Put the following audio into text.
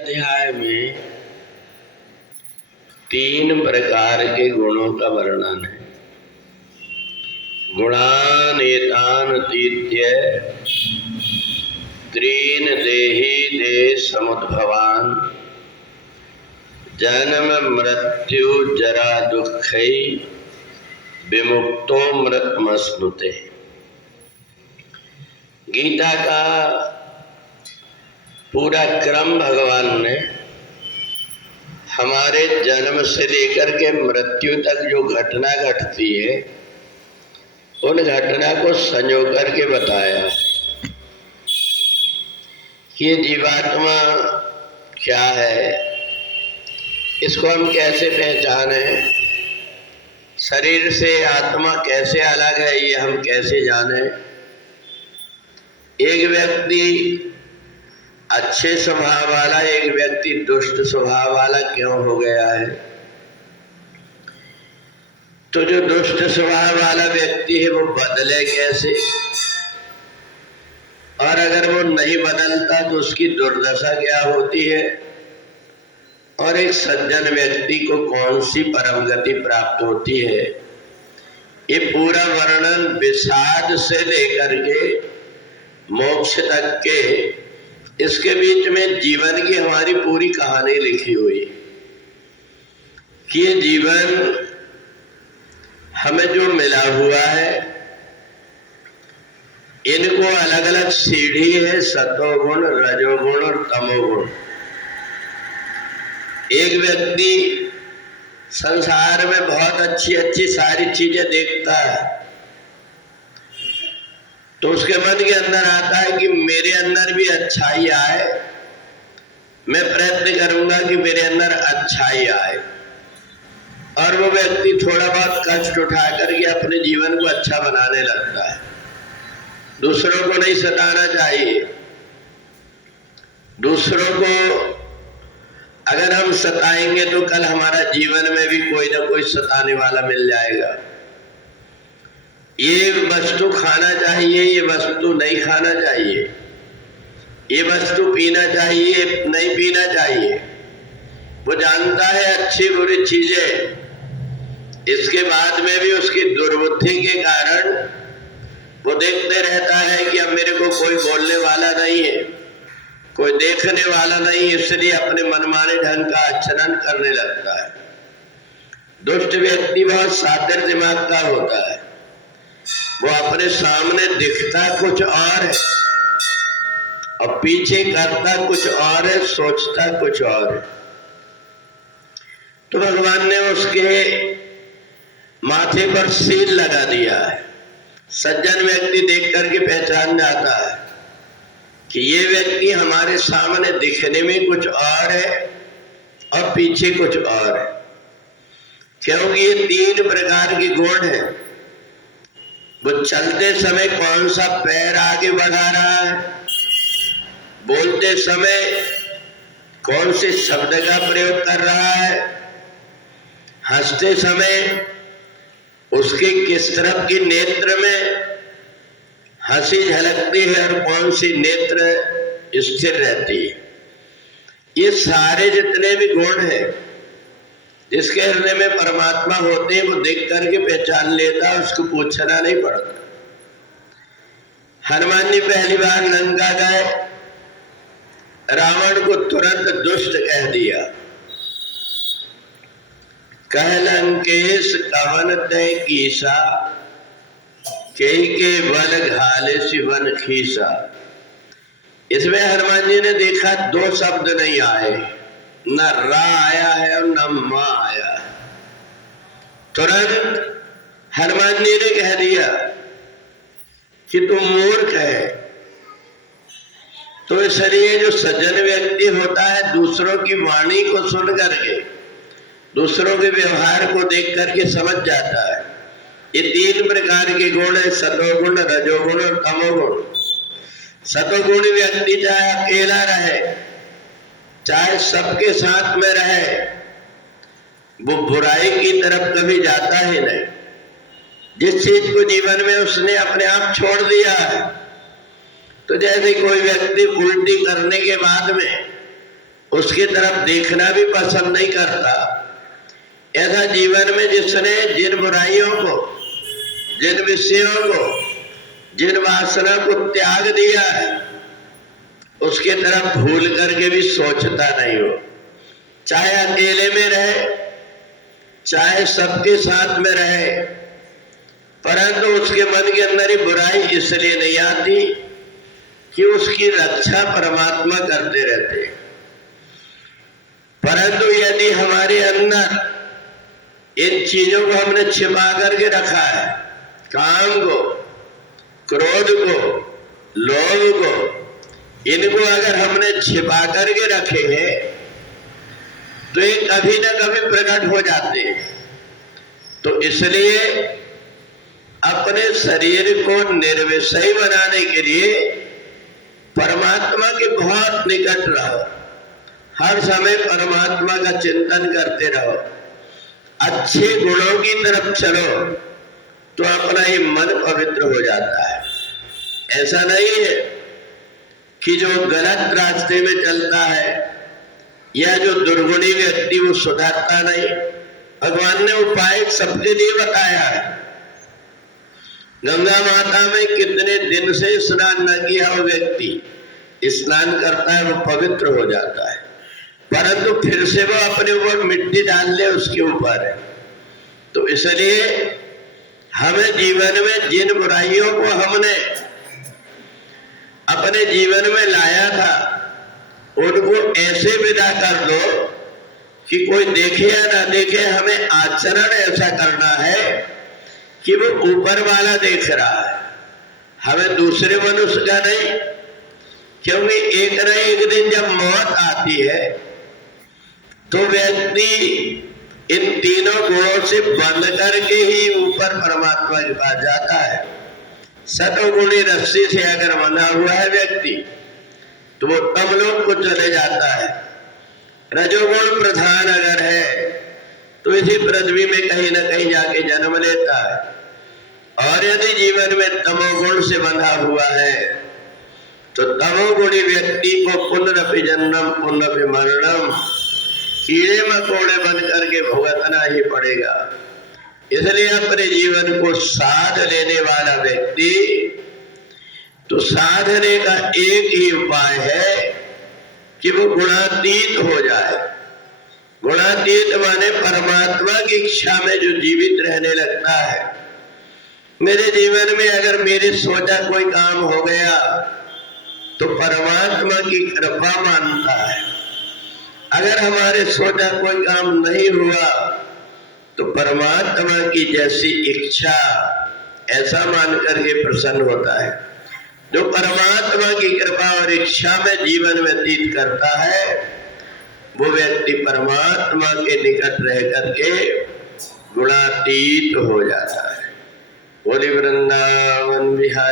अध्याय में 3 प्रकार के गुणों का वर्णन है। गुणानेतानतीत्य त्रीन देहि दे समुद्भवान जन्म मृत्यु जरा दुःखै विमुक्तो मृतमश्नुते। गीता का पूरा क्रम भगवान ने हमारे जन्म से लेकर के मृत्यु तक जो घटना घटती है उन घटना को संजो करके बताया कि ये जीवात्मा क्या है, इसको हम कैसे पहचाने, शरीर से आत्मा कैसे अलग है ये हम कैसे जाने। एक व्यक्ति अच्छे स्वभाव वाला, एक व्यक्ति दुष्ट स्वभाव वाला क्यों हो गया है? तो जो दुष्ट स्वभाव वाला व्यक्ति है वो बदले कैसे, और अगर वो नहीं बदलता तो उसकी दुर्दशा क्या होती है, और एक सज्जन व्यक्ति को कौन सी परम गति प्राप्त होती है। ये पूरा वर्णन विषाद से लेकर के मोक्ष तक के, इसके बीच में जीवन की हमारी पूरी कहानी लिखी हुई कि ये जीवन हमें जो मिला हुआ है इनको अलग अलग सीढ़ी है, सतोगुण, रजोगुण और तमोगुण। एक व्यक्ति संसार में बहुत अच्छी अच्छी सारी चीजें देखता है तो उसके मन के अंदर आता है कि मेरे अंदर भी अच्छाई आए, मैं प्रयत्न करूंगा कि मेरे अंदर अच्छाई आए, और वो व्यक्ति थोड़ा बहुत कष्ट उठा करके अपने जीवन को अच्छा बनाने लगता है। दूसरों को नहीं सताना चाहिए। दूसरों को अगर हम सताएंगे तो कल हमारा जीवन में भी कोई ना कोई सताने वाला मिल जाएगा। ये वस्तु खाना चाहिए, ये वस्तु नहीं खाना चाहिए, ये वस्तु पीना चाहिए, नहीं पीना चाहिए। वो जानता है अच्छी बुरी चीजें, इसके बाद में भी उसकी दुर्बुद्धि के कारण वो देखते रहता है कि अब मेरे को कोई बोलने वाला नहीं है, कोई देखने वाला नहीं, इसलिए अपने मनमाने ढंग का आचरण करने लगता है। दुष्ट व्यक्ति बहुत सातिर दिमाग का होता है, वो अपने सामने दिखता कुछ और है और पीछे करता कुछ और है, सोचता कुछ और है। तो भगवान ने उसके माथे पर सील लगा दिया है। सज्जन व्यक्ति देख करके पहचान जाता है कि ये व्यक्ति हमारे सामने दिखने में कुछ और है और पीछे कुछ और है, क्योंकि ये 3 प्रकार के गुण हैं। वो चलते समय कौन सा पैर आगे बढ़ा रहा है, बोलते समय कौन से शब्द का प्रयोग कर रहा है, हंसते समय उसके किस तरफ की नेत्र में हंसी झलकती है और कौन सी नेत्र स्थिर रहती है। ये सारे जितने भी गुण हैं जिसके हृदय में परमात्मा होते हैं वो देख करके पहचान लेता, उसको पूछना नहीं पड़ता। हनुमान जी पहली बार लंका गए, रावण को तुरंत दुष्ट कह दिया। कह लंकेश कवन तय कीसा, के बल घाले सिवन खीसा। इसमें हनुमान जी ने देखा 2 शब्द नहीं आए, न रा आया है और न मा आया है। तुरंत हनुमान जी ने कह दिया कि तू मूर्ख है। तो इसलिए जो सज्जन व्यक्ति होता है दूसरों की वाणी को सुन करके, दूसरों के व्यवहार को देख करके समझ जाता है। ये 3 प्रकार के गुण है, सतोगुण, रजोगुण और तमोगुण। सतोगुण व्यक्ति चाहे अकेला रहे, चाहे सबके साथ में रहे, वो बुराई की तरफ कभी जाता ही नहीं। जिस चीज को जीवन में उसने अपने आप छोड़ दिया है, तो जैसे कोई व्यक्ति उल्टी करने के बाद में उसकी तरफ देखना भी पसंद नहीं करता। ऐसा जीवन में जिसने जिन बुराइयों को, जिन विषयों को, जिन वासना को त्याग दिया है, उसके तरफ भूल करके भी सोचता नहीं हो। चाहे अकेले में रहे, चाहे सबके साथ में रहे, परंतु उसके मन के अंदर ही बुराई इसलिए नहीं आती कि उसकी रक्षा परमात्मा करते रहते। परंतु यदि हमारे अंदर इन चीजों को हमने छिपा करके रखा है, काम को, क्रोध को, लोभ को, इनको अगर हमने छिपा करके रखे हैं तो ये कभी ना कभी प्रकट हो जाते हैं। तो इसलिए अपने शरीर को निर्विषय बनाने के लिए परमात्मा के बहुत निकट रहो, हर समय परमात्मा का चिंतन करते रहो, अच्छे गुणों की तरफ चलो तो अपना ही मन पवित्र हो जाता है। ऐसा नहीं है कि जो गलत रास्ते में चलता है या जो दुर्गुणी व्यक्ति वो सुधरता नहीं। भगवान ने उपाय सबके लिए बताया है। गंगा माता में कितने दिन से स्नान न किया वो व्यक्ति स्नान करता है, वो पवित्र हो जाता है, परंतु फिर से वो अपने ऊपर मिट्टी डाल ले उसके ऊपर है। तो इसलिए हमें जीवन में जिन बुराइयों को हमने अपने जीवन में लाया था उनको ऐसे विदा कर दो कि कोई देखे या ना देखे, हमें आचरण ऐसा करना है कि वो ऊपर वाला देख रहा है, हमें दूसरे मनुष्य का नहीं। क्योंकि एक न एक दिन जब मौत आती है तो व्यक्ति इन तीनों गुणों से बंध करके ही ऊपर परमात्मा के पास जाता है। सतोगुणी रस्सी से अगर बंधा हुआ है व्यक्ति तो वो तमलोक को चले जाता है। रजोगुण प्रधान अगर है तो इसी पृथ्वी में कहीं ना कहीं जाके जन्म लेता है। और यदि जीवन में तमोगुण से बंधा हुआ है तो तमोगुणी व्यक्ति को पुनरपि जन्म पुनरपि मरणम, कीड़े मकोड़े बन करके भुगतना ही पड़ेगा। इसलिए अपने जीवन को साध लेने वाला व्यक्ति, तो साधने का एक ही उपाय है कि वो गुणातीत हो जाए। गुणातीत माने परमात्मा की इच्छा में जो जीवित रहने लगता है। मेरे जीवन में अगर मेरे सोचा कोई काम हो गया तो परमात्मा की कृपा मानता है, अगर हमारे सोचा कोई काम नहीं हुआ तो परमात्मा की जैसी इच्छा ऐसा मान करके प्रसन्न होता है। जो परमात्मा की कृपा और इच्छा में जीवन व्यतीत करता है वो व्यक्ति परमात्मा के निकट रह करके गुणातीत हो जाता है। बोली वृंदावन बिहारी।